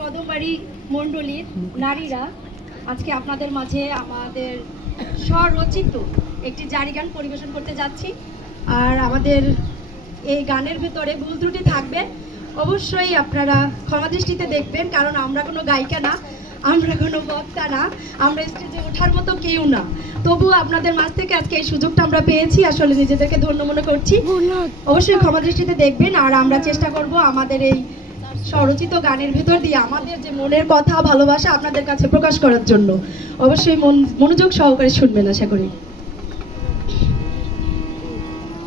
কদমবাড়ি মণ্ডলীর নারীরা আজকে আপনাদের মাঝে আমাদের স্বরচিত একটি জারি গান পরিবেশন করতে যাচ্ছি। আর আমাদের এই গানের ভেতরে ভুল ত্রুটি থাকবে অবশ্যই আপনারা ক্ষমা দৃষ্টিতে দেখবেন কারণ আমরা কোনো গায়িকা না আমরা কোনো বক্তা না আমরা স্টেজে ওঠার মতো কেউ না। তবু আপনাদের মাঝ থেকে আজকে এই সুযোগটা আমরা পেয়েছি আসলে নিজেদেরকে ধন্য মনে করছি। অবশ্যই ক্ষমা দৃষ্টিতে দেখবেন আর আমরা চেষ্টা করব আমাদের এই স্বরচিত গানের ভিতর দিয়ে আমাদের যে মনের কথা ভালোবাসা আপনাদের কাছে প্রকাশ করার জন্য অবশ্যই মন মনোযোগ সহকারে শুনবেন আশা করি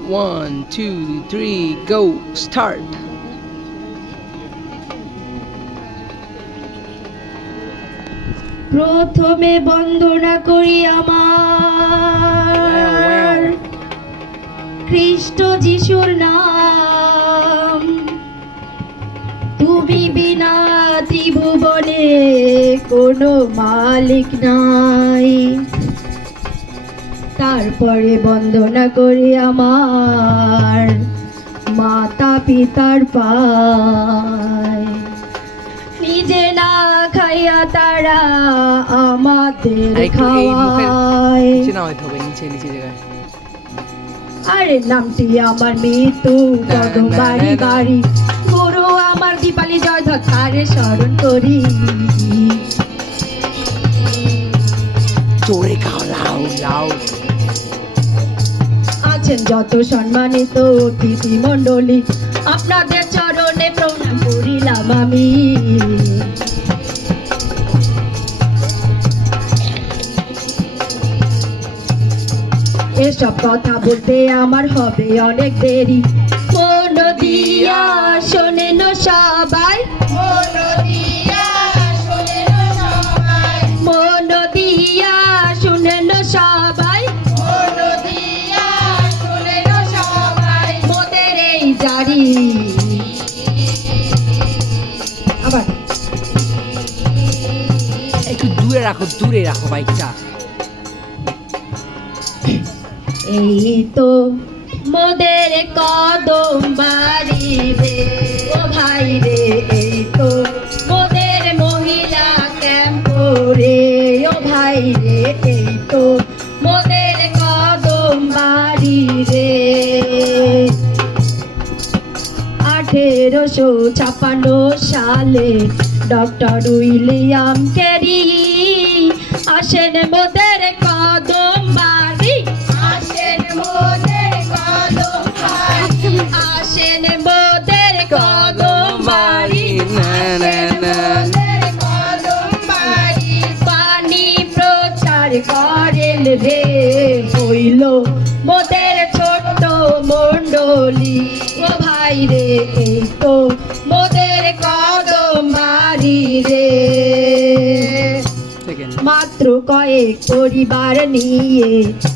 One, two, three, go, start. প্রথমে বন্দনা করি আমার. খ্রিস্ট যিশুর নাম কোনো মালিক নাই। তারপরে বন্দনা করি আমার মাতা পিতার পায়। নিজে না খাইয়া তারা আমাদের আর খাওয়ায়। নিচে নিচে জায়গায়। নামটি আমার মৃত্যু বাড়ি। বাড়ি। আমার দীপালি জয় ধরে স্মরণ করি। জোরে খাও লাউ লাউ আছেন যত সম্মানিত অতিথি মণ্ডলী আপনাদের চরণে প্রণাম করিলাম আমি। এসব কথা বলতে আমার হবে অনেক দেরি। এই আবার। একটু দূরে রাখো দূরে রাখো বাইকটা। এই তো মোদের কদম বাড়ি রে। ও ভাই রে এই তো মোদের মহিলা ক্যাম্প রে ও ভাই রে এই আঠেরোশো ছাপান্ন সালে ডক্টর উইলিয়াম কেরি। আসেন মোদের কদম বাড়ি। আসেন মোদের কদম বাড়ি। আসেন মোদের কদম বাড়ি। পানি প্রচার করেন রে, হইল মোদের ছোট্ট মণ্ডলী। ও ভাই রে এই তো মোদের কদম বাড়ি রে। মাত্র কয়েক পরিবার নিয়ে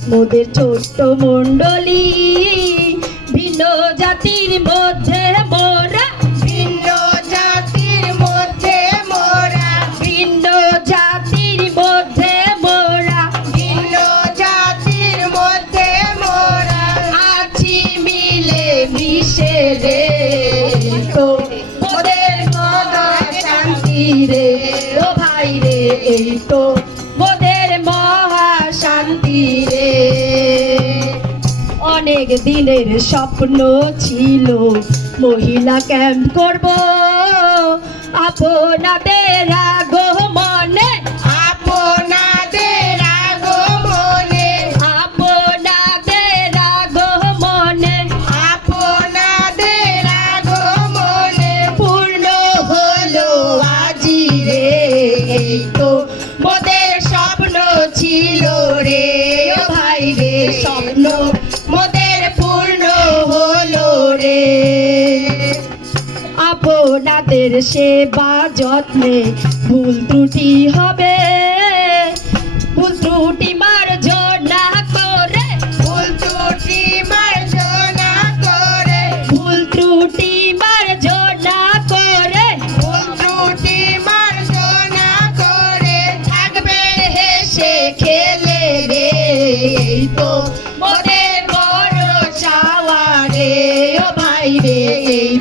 মোদের ছোট্ট মন্ডলী ভিন্ন জাতির মধ্যে এই তো মোদের মহা শান্তি রে। অনেক দিনের স্বপ্ন ছিল, মহিলা ক্যাম্প করব। আপনাদের আগমনে হলো রে আপনাদের সেবা যত্নে ভুল ত্রুটি হবে।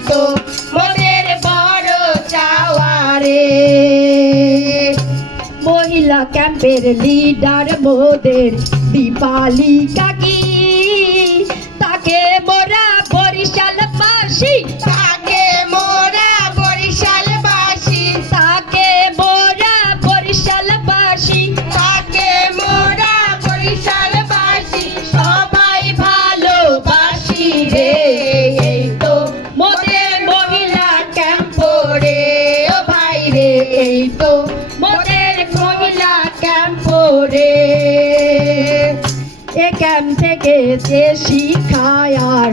তো মনের বড় চাওয়ারে। মহিলা ক্যাম্পের লিডার মোদের দীপালিকা কি রে এ ক্যাম্প থেকে যে শিক্ষায় আর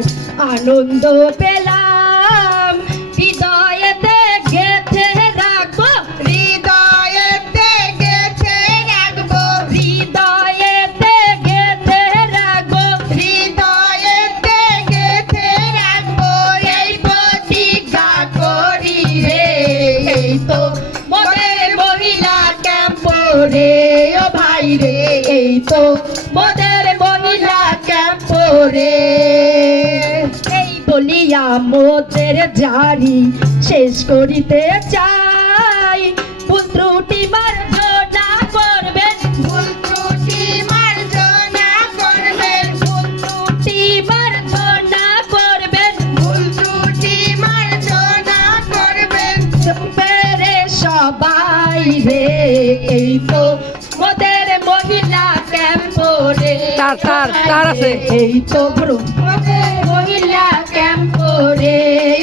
আনন্দ পেলাম, হৃদয়েতে গেথে রাখব, হৃদয়েতে গেছে রাখব, হৃদয়েতে গেথে রাখব, হৃদয়েতে গেছে রাখব, এই করি রে। এই তো মোদের মহিলা ক্যাম্প রে ও ভাই রে এই তো মোদের মহিলা ক্যাম্প রে এই বলিয়া মোদের জারি শেষ করিতে চাই। ভুল ত্রুটি মার্জনা করবেন। মার্জনা করবেন। ভুল মার্জনা করবেন। ভুল ত্রুটি মার্জনা করবেন। পেরে সবাই রে, এই তো তার তার তার আছে। এই তো বড়। মহিলা ক্যাম্প রে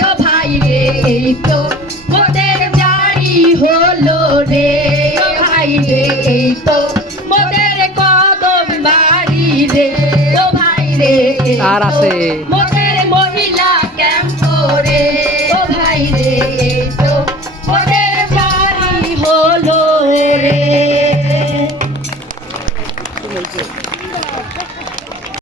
ও ভাই রে। এই তো। মোদের জারি হলো রে ও ভাই রে। এই তো। মোদের কদম বাড়ি রে ও ভাই রে। তার আছে। মোদের মহিলা ক্যাম্প রে